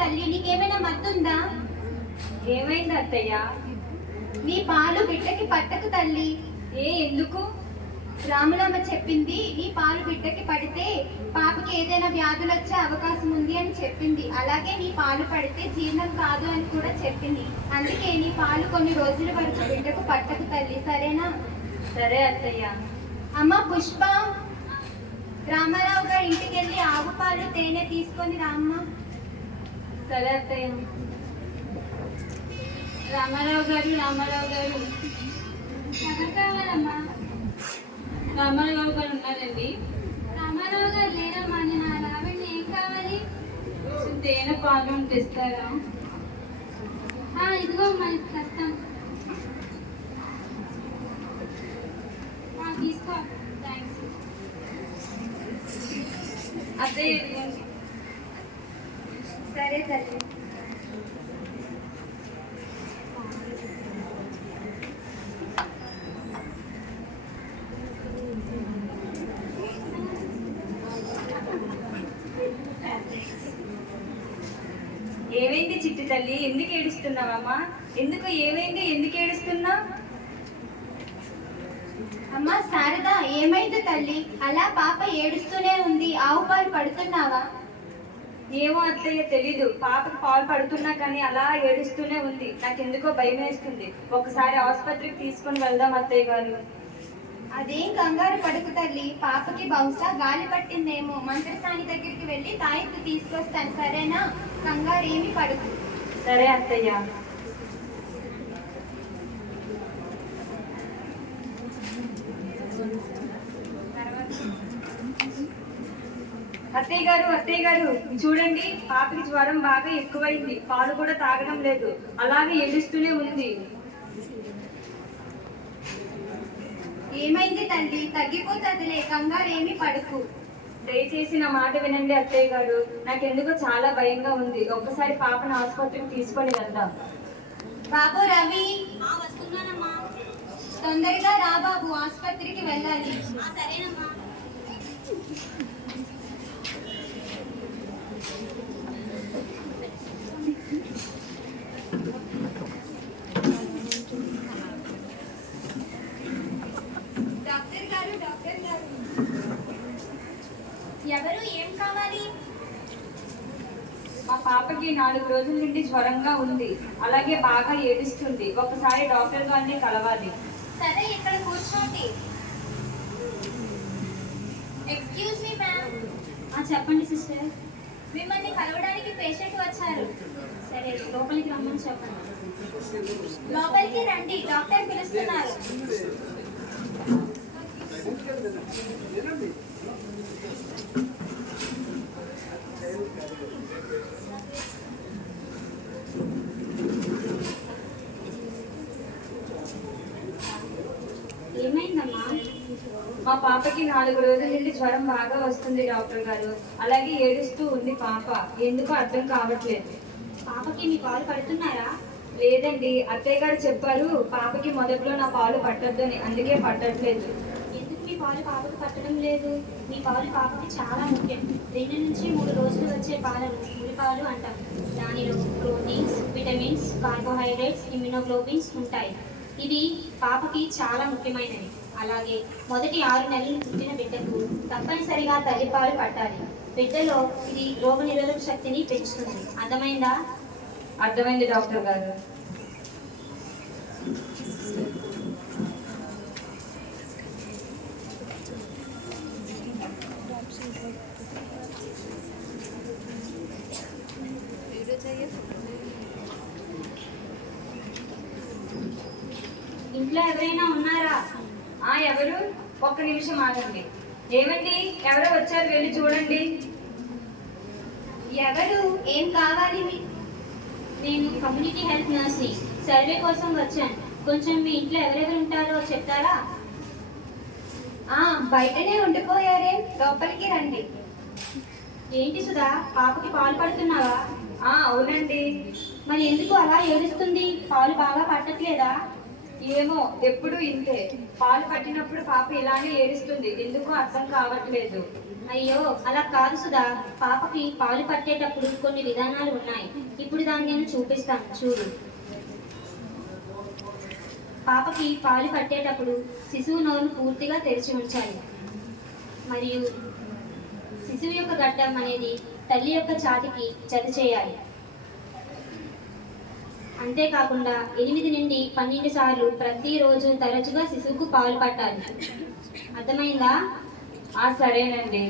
తల్లి, నీకేమైనా మత్తుందా? ఏమైంది అత్తయ్య? నీ పాలు బిడ్డకి పట్టకు తల్లి. ఎందుకు? రాములమ్మ చెప్పింది, నీ పాలు బిడ్డకి పడితే పాపకి ఏదైనా వ్యాధులు వచ్చే అవకాశం ఉంది అని చెప్పింది. అలాగే నీ పాలు పడితే జీర్ణం కాదు అని కూడా చెప్పింది. అందుకే నీ పాలు కొన్ని రోజుల వరకు బిడ్డకు పట్టకు తల్లి, సరేనా? సరే అత్తయ్య. అమ్మ పుష్ప, రామారావు గారి ఇంటికి వెళ్ళి ఆవు పాలు తేనె తీసుకొని రామ్మ. సరే అత్తయ్య. రామారావు గారు ఎవరు కావాలమ్మా? రామారావు గారు ఉన్నారండి. రామారావు గారు లేరమ్మా, నేను రావండి. ఏం కావాలి? తేనె పాలు తెస్తారా? ఇదిగో అమ్మా, తెస్తాను. తీసుకో. థ్యాంక్స్ అత్తయ్య. సరే తల్లి. ఏమైంది చిట్టి తల్లి? ఎందుకు ఏడుస్తున్నావమ్మా? ఏమైంది? ఎందుకు ఏడుస్తున్నా? అమ్మా శారద, ఏమైంది తల్లి? అలా పాప ఏడుస్తూనే ఉంది. ఆవు పాలు పడుతున్నావా? ఏమో అత్తయ్య, తెలీదు. పాపకు పాలు పడుతున్నా కానీ అలా ఏడుస్తూనే ఉంది. నాకెందుకో భయం వేస్తుంది. ఒకసారి ఆసుపత్రికి తీసుకొని వెళ్దాం అత్తయ్య గారు. అదేం కంగారు పడుకు తల్లి, పాపకి బహుశా గాలి పట్టిందేమో. మంత్రసాని దగ్గరికి వెళ్ళి తాయెత్తు తీసుకొస్తాను, సరేనా? కంగారు ఏమి పడుకు. సరే అత్తయ్య. అత్తయ్య గారు చూడండి, పాపకి జ్వరం బాగా ఎక్కువైంది. పాలు కూడా తాగడం లేదు, అలాగే ఏడుస్తూనే ఉంది. ఏమైంది తల్లి? తగ్గిపోతుందిలే, కంగారు ఏమి పడుకు. దయచేసి నా మాట వినండి అత్తయ్య గారు. నాకెందుకో చాలా భయంగా ఉంది. ఒక్కసారి పాపను ఆసుపత్రికి తీసుకొని వెళ్దాం. బాబు రవి, వస్తున్నానమ్మా. తొందరగా రా బాబు, ఆసుపత్రికి వెళ్ళాలి. సరేనమ్మా. డాక్టర్ గారు, ఎవరు? ఏం కావాలి? మా పాపకి 4 రోజుల నుండి జ్వరంగా ఉంది, అలాగే బాగా ఏడుస్తుంది. ఒకసారి డాక్టర్ గారిని కలవాలి. సరే, ఇక్కడ కూర్చోండి. Excuse me ma'am. చెప్పండి సిస్టర్. మిమ్మల్ని కలవడానికి పేషెంట్ వచ్చారు. సరే, లోపలికి రమ్మని చెప్పండి. లోపలికి రండి, డాక్టర్ పిలుస్తున్నారు. ఏమైందమ్మా? మా పాపకి 4 రోజుల నుండి జ్వరం బాగా వస్తుంది డాక్టర్ గారు. అలాగే ఏడుస్తూ ఉంది పాప. ఎందుకో అర్థం కావట్లేదు. పాపకి మీ పాలు పడుతున్నారా? లేదండి, అత్తయ్య గారు చెప్పారు పాపకి మొదట్లో నా పాలు పట్టొద్దని, అందుకే పట్టట్లేదు. ఎందుకు మీ పాలు పాపకు పట్టడం లేదు? మీ పాలు పాపకి చాలా ముఖ్యం. 2 నుంచి 3 రోజులు వచ్చే పాలను ముడిపాలు అంటాం. దానిలో ప్రోటీన్స్, విటమిన్స్, కార్బోహైడ్రేట్స్, ఇమ్యునోగ్లోబిన్స్ ఉంటాయి. ఇవి పాపకి చాలా ముఖ్యమైనవి. అలాగే మొదటి 6 నెలలు పుట్టిన బిడ్డకు తప్పనిసరిగా తల్లిపాలు పట్టాలి. బిడ్డలో ఇది రోగనిరోధక శక్తిని పెంచుతుంది. అర్థమైందా? అర్థమైంది డాక్టర్ గారు. ఇంట్లో ఎవరైనా ఉన్నారా? ఎవరు? ఒక్క నిమిషం ఆగండి. ఏమండి, ఎవరో వచ్చారు, వెళ్ళి చూడండి. ఎవరు? ఏం కావాలి? నేను కమ్యూనిటీ హెల్త్ నర్స్ని. సర్వే కోసం వచ్చాను. కొంచెం మీ ఇంట్లో ఎవరెవరు ఉంటారో చెప్తారా? బయటనే ఉండిపోయారే, లోపలికి రండి. ఏంటి సుధా, పాపకి పాలు పడుతున్నావా? అవునండి. మరి ఎందుకు అలా ఏడుస్తుంది? పాలు బాగా పట్టట్లేదా? ఏమో ఎప్పుడు ఇంతే. పాలు పట్టినప్పుడు పాప ఇలానే ఏడుస్తుంది, ఎందుకో అర్థం కావట్లేదు. అయ్యో అలా కాదు సుధా, పాపకి పాలు పట్టేటప్పుడు కొన్ని విధానాలు ఉన్నాయి. ఇప్పుడు దాన్ని నేను చూపిస్తాను చూడు. పాపకి పాలు పట్టేటప్పుడు శిశువు నోరు పూర్తిగా తెరిచి ఉంచాలి. మరియు శిశువు యొక్క గడ్డం అనేది తల్లి యొక్క ఛాతీకి జత చేయాలి. అంతేకాకుండా 8 నుండి 12 సార్లు ప్రతిరోజు తరచుగా శిశువుకు పాలు పట్టాలి. అర్థమైందా? సరేనండి.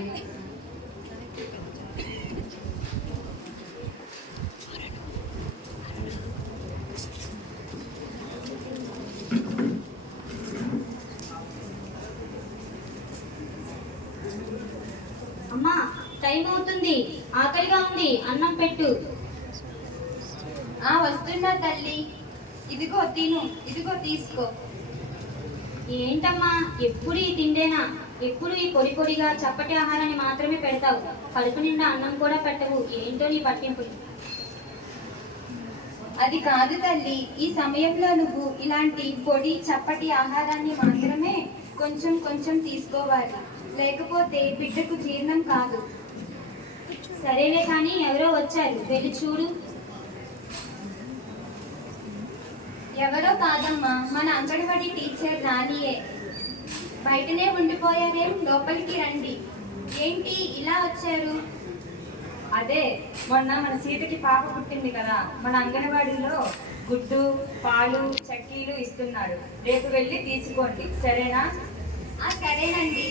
అమ్మా టైం అవుతుంది, ఆకలిగా ఉంది, అన్నం పెట్టు. వస్తున్నా తల్లి. ఇదిగో తిను, ఇదిగో తీసుకో. ఏంటమ్మా ఎప్పుడు ఈ తిండేనా? ఎప్పుడు ఈ పొడి పొడిగా చప్పటి ఆహారాన్ని మాత్రమే పెడతావు, కడుపు నిండా అన్నం కూడా పెట్టవు. ఏంటో నీ పట్టింపు. అది కాదు తల్లి, ఈ సమయంలో నువ్వు ఇలాంటి పొడి చప్పటి ఆహారాన్ని మాత్రమే కొంచెం కొంచెం తీసుకోవాలి, లేకపోతే బిడ్డకు జీర్ణం కాదు. సరేలే కానీ ఎవరో వచ్చారు, వెళ్ళి చూడు. ఎవరో కాదమ్మా, మన అంగన్వాడీ టీచర్ రానియే. బయటనే ఉండిపోయారేం, లోపలికి రండి. ఏంటి ఇలా వచ్చారు? అదే మొన్న మన సీతకి పాప పుట్టింది కదా, మన అంగన్వాడీలో గుడ్డు, పాలు, చక్కీలు ఇస్తున్నారు. రేపు వెళ్ళి తీసుకోండి, సరేనా? సరేనండి.